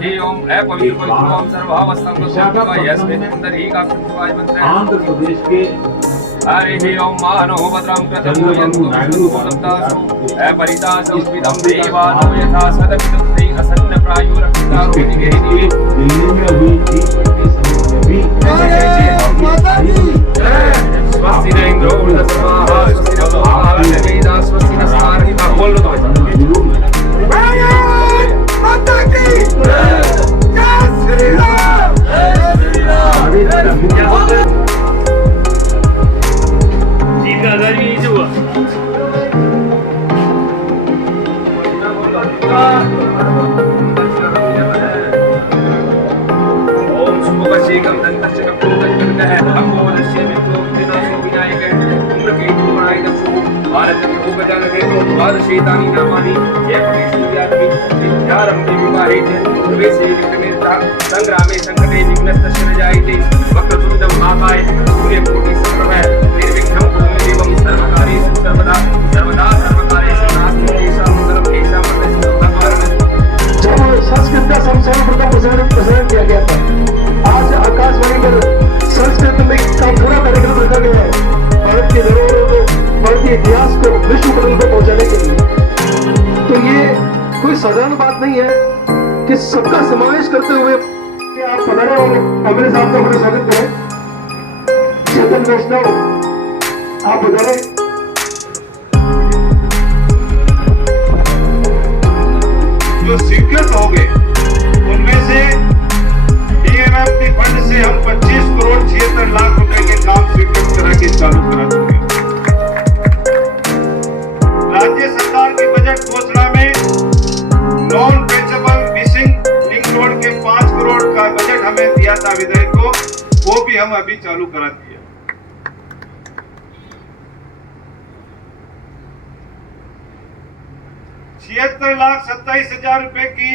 हरि ओम पवित्र पवित्र ओम सर्वभावस्थं स्वस्ति यस्मिन् सुंदरी का संवाय मंत्र आंध्र प्रदेश के हरि ओम मानो भद्रं प्रचंडयन्तु विष्णुभूतदासो परितासो विदं देवानो यथा सदपितुस्ते असन्न प्रायुरक्षितारो निगेहि दिल्ली में हुई G20 समिट में भी स्वस्ति न इंद्रो वृद्धस्वाहा स्वस्ति न सोमः स्वस्ति न स्तार्हि बोल लो तो माता की जय श्री राम जीता गरी जुआ ओम शुभवशीकं दन्तस्य कपूरकर्णः अमोलस्य विप्रोक्तिनाशो विनायकः उम्रकेतु गणायकसु भारतं भूगजानकेतु द्वादशेतानि नामानि जयपतिसूर्यात्मि विद्यारम्भे विवाहे च प्रवेशे विक्रमेता संग्रामे संकटे विघ्नस्तस्य न जायते वक्रतुण्डं महाकाय सूर्यकोटि समप्रभ निर्विघ्नं कुरु मे देवं सर्वकार्येषु सर्वदा सर्वकार्येषु नास्ति तेषां मंगलं तेषां मंगलं। जब संस्कृत का सर्वप्रथम प्रसारण किया गया था, आज आकाशवाणी पर संस्कृत में का पूरा कार्यक्रम रखा गया है भारत की धरोहरों को, भारत के इतिहास को विश्व पटल पर पहुंचाने के लिए। तो ये कोई साधारण बात नहीं है कि सबका समावेश करते हुए कि आप पधारे और अमरे साहब का बड़ा स्वागत करें। चेतन वैष्णव आप पधारे। जो स्वीकृत हो गए उनमें से डीएमएफ के फंड से हम 25 करोड़ 76 लाख रुपए के काम स्वीकृत करा के चालू करा चुके हैं। राज्य सरकार की बजट घोषणा में नॉन पेचेबल मिसिंग लिंक रोड के 5 करोड़ का बजट हमें दिया था विधायक को, वो भी हम अभी चालू करा दिया। 76,27,000 रुपए की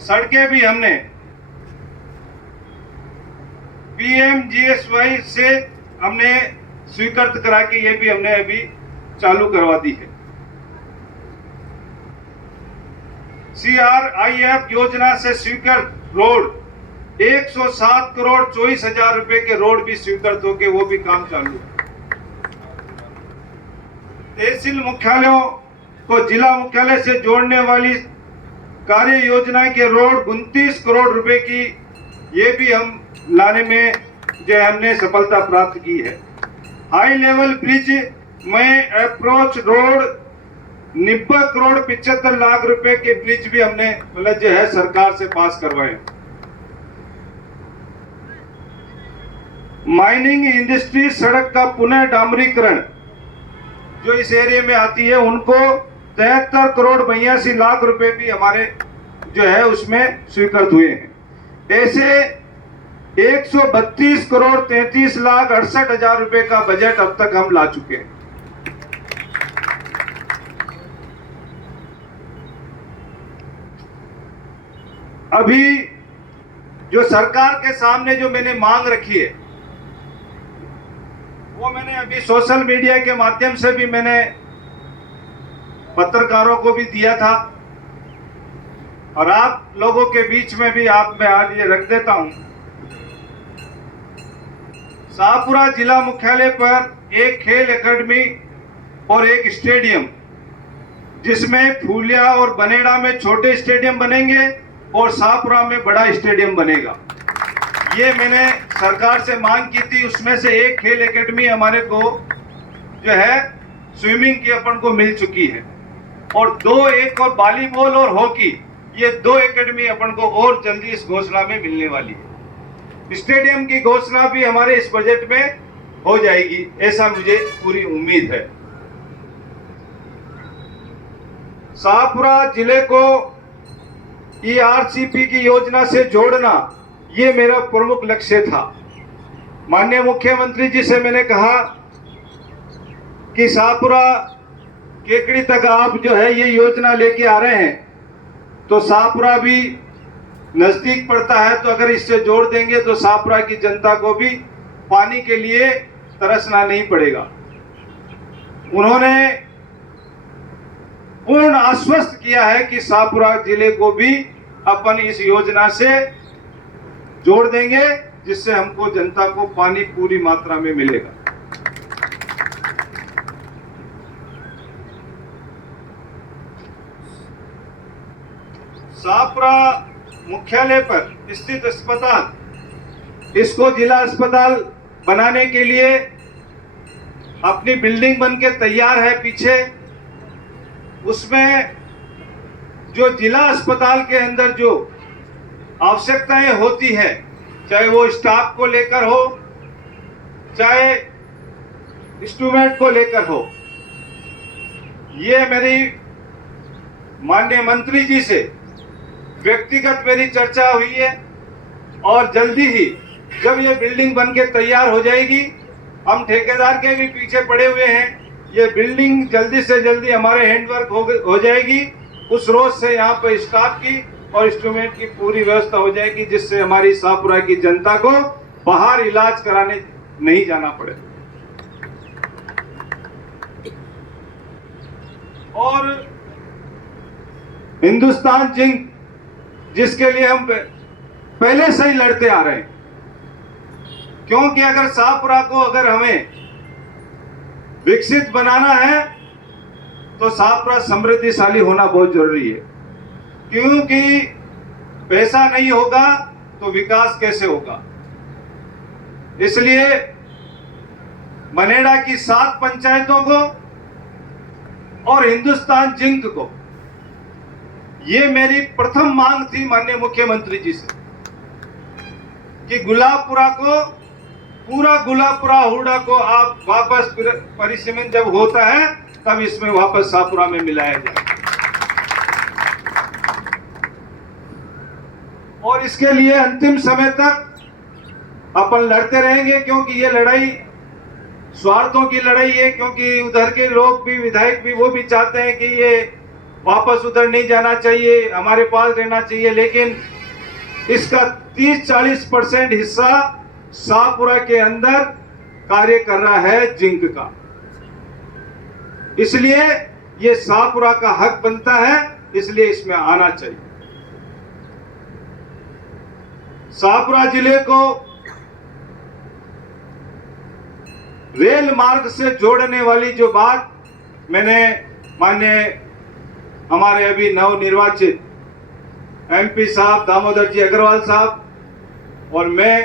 सड़कें भी हमने पीएमजीएसवाई से हमने स्वीकृत करा के ये भी हमने अभी चालू करवा दी है। CRIF योजना से स्वीकृत रोड 107 करोड़ 24,000 रुपए के रोड भी स्वीकृत होके वो भी काम चालू है। तहसील मुख्यालयों को जिला मुख्यालय से जोड़ने वाली कार्य योजना के रोड 29 करोड़ रुपए की ये भी हम लाने में जो हमने सफलता प्राप्त की है। हाई लेवल ब्रिज में अप्रोच रोड 90 करोड़ 75 लाख रुपए के ब्रिज भी हमने मतलब जो है सरकार से पास करवाए। माइनिंग इंडस्ट्री सड़क का पुनः डामरीकरण जो इस एरिया में आती है उनको 73 करोड़ 82 लाख रुपए भी हमारे जो है उसमें स्वीकृत हुए हैं। ऐसे 132 करोड़ 33 लाख 68 हजार रुपए का बजट अब तक हम ला चुके हैं। अभी जो सरकार के सामने जो मैंने मांग रखी है वो मैंने अभी सोशल मीडिया के माध्यम से भी मैंने पत्रकारों को भी दिया था और आप लोगों के बीच में भी मैं आज ये रख देता हूं। शाहपुरा जिला मुख्यालय पर एक खेल एकेडमी और एक स्टेडियम जिसमें फूलिया और बनेड़ा में छोटे स्टेडियम बनेंगे और शाहपुरा में बड़ा स्टेडियम बनेगा। ये मैंने सरकार से मांग की थी। उसमें से एक खेल एकेडमी हमारे को जो है स्विमिंग की अपन को मिल चुकी है और एक और वॉलीबॉल और हॉकी ये 2 एकेडमी अपन को और जल्दी इस घोषणा में मिलने वाली है। स्टेडियम की घोषणा भी हमारे इस बजट में हो जाएगी, ऐसा मुझे पूरी उम्मीद है। शाहपुरा जिले को ERCP की योजना से जोड़ना ये मेरा प्रमुख लक्ष्य था। माननीय मुख्यमंत्री जी से मैंने कहा कि शाहपुरा केकड़ी तक आप जो है ये योजना लेके आ रहे हैं तो शाहपुरा भी नजदीक पड़ता है, तो अगर इससे जोड़ देंगे तो शाहपुरा की जनता को भी पानी के लिए तरसना नहीं पड़ेगा। उन्होंने पूर्ण आश्वस्त किया है कि शाहपुरा जिले को भी अपन इस योजना से जोड़ देंगे, जिससे हमको जनता को पानी पूरी मात्रा में मिलेगा। शाहपुरा मुख्यालय पर स्थित अस्पताल, इसको जिला अस्पताल बनाने के लिए अपनी बिल्डिंग बनके तैयार है पीछे। उसमें जो जिला अस्पताल के अंदर जो आवश्यकताएं होती है, चाहे वो स्टाफ को लेकर हो, चाहे इंस्ट्रूमेंट को लेकर हो, ये मेरी माननीय मंत्री जी से व्यक्तिगत मेरी चर्चा हुई है और जल्दी ही जब ये बिल्डिंग बनके तैयार हो जाएगी, हम ठेकेदार के भी पीछे पड़े हुए हैं, ये बिल्डिंग जल्दी से जल्दी हमारे हैंडवर्क हो जाएगी। उस रोज से यहाँ पर स्टाफ की और इंस्ट्रूमेंट की पूरी व्यवस्था हो जाएगी, जिससे हमारी शाहपुरा की जनता को बाहर इलाज कराने नहीं जाना पड़े। और हिंदुस्तान जिंक, जिसके लिए हम पहले से ही लड़ते आ रहे हैं, क्योंकि अगर शाहपुरा को अगर हमें विकसित बनाना है तो शाहपुरा समृद्धिशाली होना बहुत जरूरी है, क्योंकि पैसा नहीं होगा तो विकास कैसे होगा। इसलिए मनेड़ा की 7 पंचायतों को और हिंदुस्तान जिंक को, ये मेरी प्रथम मांग थी माननीय मुख्यमंत्री जी से कि गुलाबपुरा को, पूरा गुलाबपुरा हुडा को आप वापस परिसीमन जब होता है तब इसमें वापस शाहपुरा में मिलाया जाए। और इसके लिए अंतिम समय तक अपन लड़ते रहेंगे, क्योंकि ये लड़ाई स्वार्थों की लड़ाई है, क्योंकि उधर के लोग भी, विधायक भी, वो भी चाहते हैं कि ये वापस उधर नहीं जाना चाहिए, हमारे पास रहना चाहिए, लेकिन इसका 30-40% हिस्सा शाहपुरा के अंदर कार्य कर रहा है जिंक का। इसलिए ये शाहपुरा का हक बनता है, इसलिए इसमें आना चाहिए। शाहपुरा जिले को रेल मार्ग से जोड़ने वाली जो बात मैंने माननीय हमारे अभी नवनिर्वाचित एमपी साहब दामोदर जी अग्रवाल साहब और मैं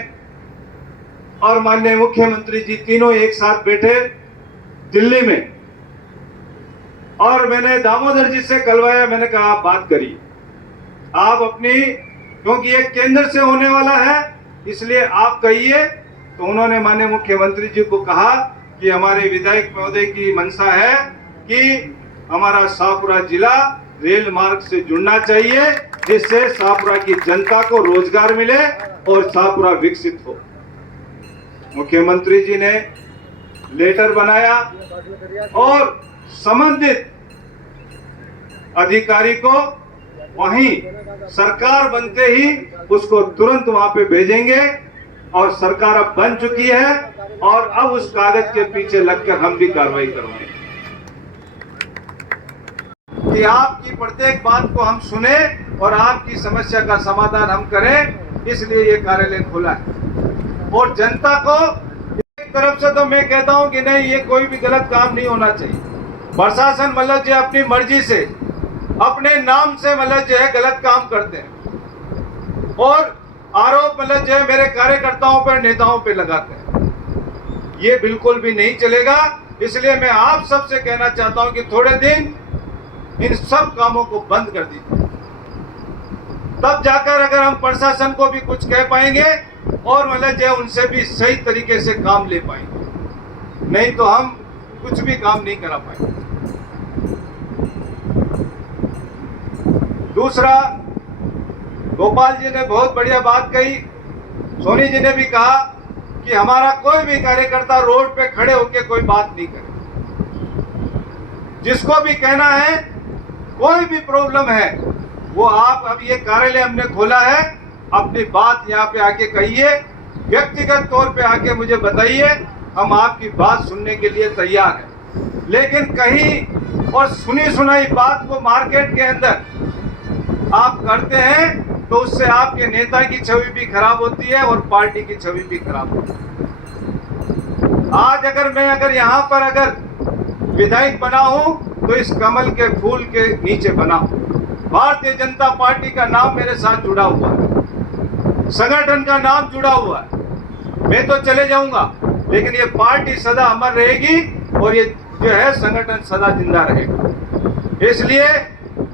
और माननीय मुख्यमंत्री जी तीनों एक साथ बैठे दिल्ली में, और मैंने दामोदर जी से कलवाया, मैंने कहा आप बात करिए, आप अपनी, क्योंकि ये केंद्र से होने वाला है इसलिए आप कहिए। तो उन्होंने माननीय मुख्यमंत्री जी को कहा कि हमारे विधायक महोदय की मंशा है कि हमारा शाहपुरा जिला रेल मार्ग से जुड़ना चाहिए, जिससे शाहपुरा की जनता को रोजगार मिले और शाहपुरा विकसित हो। मुख्यमंत्री जी ने लेटर बनाया और संबंधित अधिकारी को वहीं सरकार बनते ही उसको तुरंत वहां पे भेजेंगे, और सरकार अब बन चुकी है और अब उस कागज के पीछे लगकर हम भी कार्रवाई करवाएंगे कि आपकी प्रत्येक बात को हम सुने और आपकी समस्या का समाधान हम करें। इसलिए ये कार्यालय खुला है। और जनता को एक तरफ से तो मैं कहता हूं कि नहीं, ये कोई भी गलत काम नहीं होना चाहिए। प्रशासन मतलब जो अपनी मर्जी से, अपने नाम से मतलब जो है गलत काम करते हैं और आरोप मतलब जो है मेरे कार्यकर्ताओं पर, नेताओं पे लगाते हैं, ये बिल्कुल भी नहीं चलेगा। इसलिए मैं आप सबसे कहना चाहता हूं कि थोड़े दिन इन सब कामों को बंद कर दीजिए, तब जाकर अगर हम प्रशासन को भी कुछ कह पाएंगे और मतलब जो उनसे भी सही तरीके से काम ले पाएंगे, नहीं तो हम कुछ भी काम नहीं करा पाएंगे। दूसरा, गोपाल जी ने बहुत बढ़िया बात कही, सोनी जी ने भी कहा कि हमारा कोई भी कार्यकर्ता रोड पे खड़े होकर कोई बात नहीं करे। जिसको भी कहना है, कोई भी प्रॉब्लम है, वो आप, अब ये कार्यालय हमने खोला है, अपनी बात यहाँ पे आके कहिए, व्यक्तिगत तौर पे आके मुझे बताइए, हम आपकी बात सुनने के लिए तैयार हैं। लेकिन कहीं और सुनी सुनाई बात को मार्केट के अंदर आप करते हैं तो उससे आपके नेता की छवि भी खराब होती है और पार्टी की छवि भी खराब होती है। आज अगर यहाँ पर अगर विधायक बना हूं तो इस कमल के फूल के नीचे बना हूं। भारतीय जनता पार्टी का नाम मेरे साथ जुड़ा हुआ है, संगठन का नाम जुड़ा हुआ है। मैं तो चले जाऊंगा, लेकिन ये पार्टी सदा अमर रहेगी और ये जो है संगठन सदा जिंदा रहेगा। इसलिए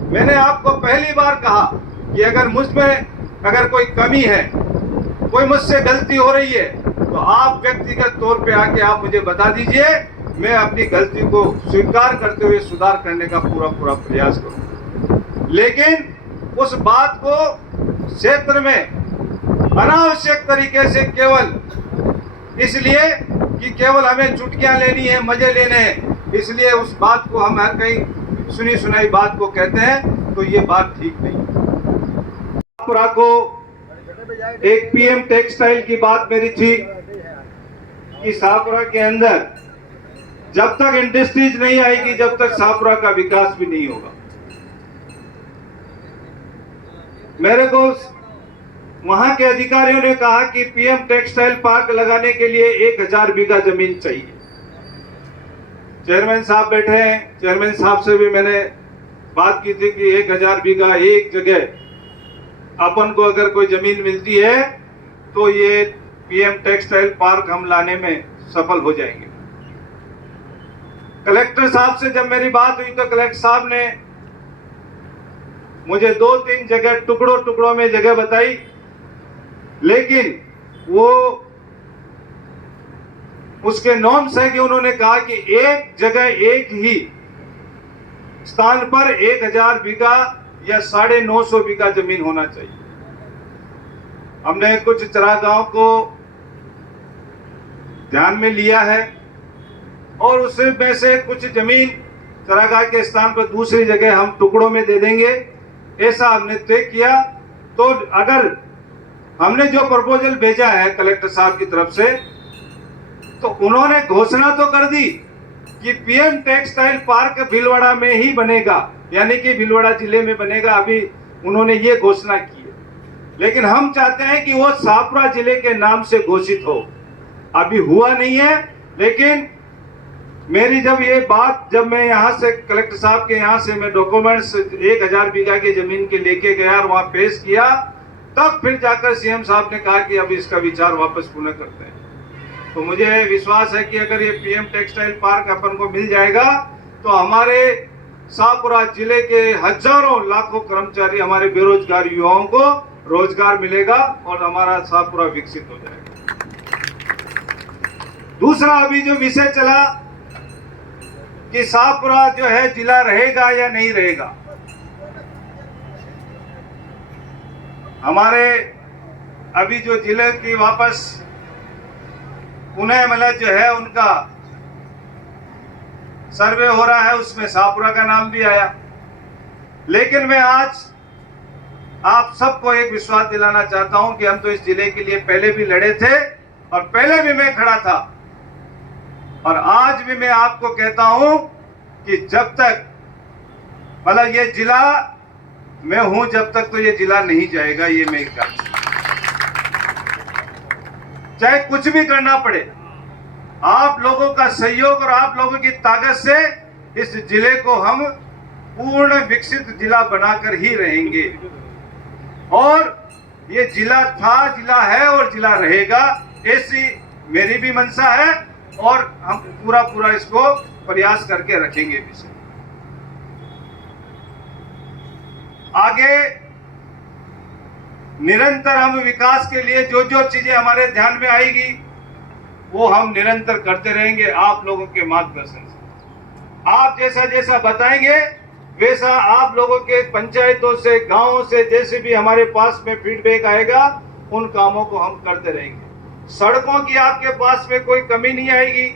मैंने आपको पहली बार कहा कि अगर मुझ में अगर कोई कमी है, कोई मुझसे गलती हो रही है, तो आप व्यक्तिगत तौर पे आके आप मुझे बता दीजिए। मैं अपनी गलती को स्वीकार करते हुए सुधार करने का पूरा प्रयास करूंगा। लेकिन उस बात को क्षेत्र में अनावश्यक तरीके से केवल इसलिए कि केवल हमें चुटकियां लेनी है, मजे लेने हैं, इसलिए उस बात को हम हर कहीं सुनी सुनाई बात को कहते हैं, तो ये बात ठीक नहीं। शाहपुरा को एक पीएम टेक्सटाइल की बात मेरी थी कि शाहपुरा के अंदर जब तक इंडस्ट्रीज नहीं आएगी, जब तक शाहपुरा का विकास भी नहीं होगा। मेरे को वहां के अधिकारियों ने कहा कि पीएम टेक्सटाइल पार्क लगाने के लिए 1000 बीघा जमीन चाहिए। चेयरमैन साहब बैठे हैं, चेयरमैन साहब से भी मैंने बात की थी कि 1000 बीघा एक जगह अपन को अगर कोई जमीन मिलती है तो ये पीएम टेक्सटाइल पार्क हम लाने में सफल हो जाएंगे। कलेक्टर साहब से जब मेरी बात हुई तो कलेक्टर साहब ने मुझे 2-3 जगह टुकड़ों में जगह बताई, लेकिन वो उसके नॉर्म्स है कि उन्होंने कहा कि एक जगह एक ही स्थान पर 1000 बीघा या 950 बीघा जमीन होना चाहिए। हमने कुछ चरागाहों को ध्यान में लिया है और उसमें से कुछ जमीन चरागाह के स्थान पर दूसरी जगह हम टुकड़ों में दे देंगे, ऐसा हमने तय किया। तो अगर हमने जो प्रपोजल भेजा है कलेक्टर साहब की तरफ से, तो उन्होंने घोषणा तो कर दी कि पीएम टेक्सटाइल पार्क भीलवाड़ा में ही बनेगा, यानी कि भीलवाड़ा जिले में बनेगा। अभी उन्होंने ये घोषणा की है, लेकिन हम चाहते हैं कि वो शाहपुरा जिले के नाम से घोषित हो। अभी हुआ नहीं है, लेकिन मेरी जब मैं यहाँ से कलेक्टर साहब के यहाँ से मैं डॉक्यूमेंट्स 1000 बीघा की जमीन के लेके गया और वहाँ पेश किया, तब फिर जाकर सीएम साहब ने कहा कि अब इसका विचार वापस पुनः करते हैं। तो मुझे विश्वास है कि अगर ये पीएम टेक्सटाइल पार्क अपन को मिल जाएगा तो हमारे शाहपुरा जिले के हजारों लाखों कर्मचारी, हमारे बेरोजगार युवाओं को रोजगार मिलेगा और हमारा शाहपुरा विकसित हो जाएगा। दूसरा अभी जो विषय चला कि शाहपुरा जो है जिला रहेगा या नहीं रहेगा, हमारे अभी जो जिले की वापस पुनः मतलब जो है उनका सर्वे हो रहा है, उसमें शाहपुरा का नाम भी आया। लेकिन मैं आज आप सबको एक विश्वास दिलाना चाहता हूं कि हम तो इस जिले के लिए पहले भी लड़े थे और पहले भी मैं खड़ा था, और आज भी मैं आपको कहता हूं कि जब तक मतलब ये जिला मैं हूं, जब तक तो ये जिला नहीं जाएगा। ये मैं कहता हूं, चाहे कुछ भी करना पड़े, आप लोगों का सहयोग और आप लोगों की ताकत से इस जिले को हम पूर्ण विकसित जिला बनाकर ही रहेंगे। और ये जिला था, जिला है और जिला रहेगा, ऐसी मेरी भी मंशा है और हम पूरा इसको प्रयास करके रखेंगे। आगे निरंतर हम विकास के लिए जो चीजें हमारे ध्यान में आएगी वो हम निरंतर करते रहेंगे आप लोगों के मार्गदर्शन से। आप जैसा बताएंगे वैसा आप लोगों के पंचायतों से, गांवों से जैसे भी हमारे पास में फीडबैक आएगा, उन कामों को हम करते रहेंगे। सड़कों की आपके पास में कोई कमी नहीं आएगी।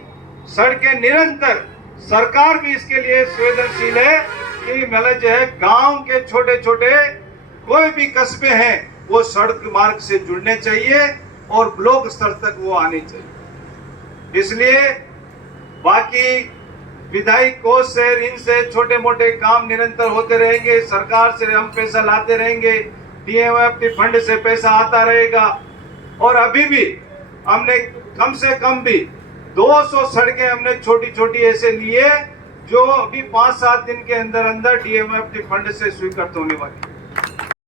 सड़कें निरंतर, सरकार भी इसके लिए संवेदनशील है कि मतलब जो है गांव के छोटे छोटे कोई भी कस्बे हैं वो सड़क मार्ग से जुड़ने चाहिए और ब्लॉक स्तर तक वो आने चाहिए। इसलिए बाकी विधायक कोष से, इनसे छोटे मोटे काम निरंतर होते रहेंगे। सरकार से हम पैसा लाते रहेंगे, डीएमएफ फंड से पैसा आता रहेगा। और अभी भी हमने कम से कम भी 200 सड़कें हमने छोटी छोटी ऐसे लिए जो अभी 5-7 दिन के अंदर अंदर डीएमएफ फंड से स्वीकृत होने वाली।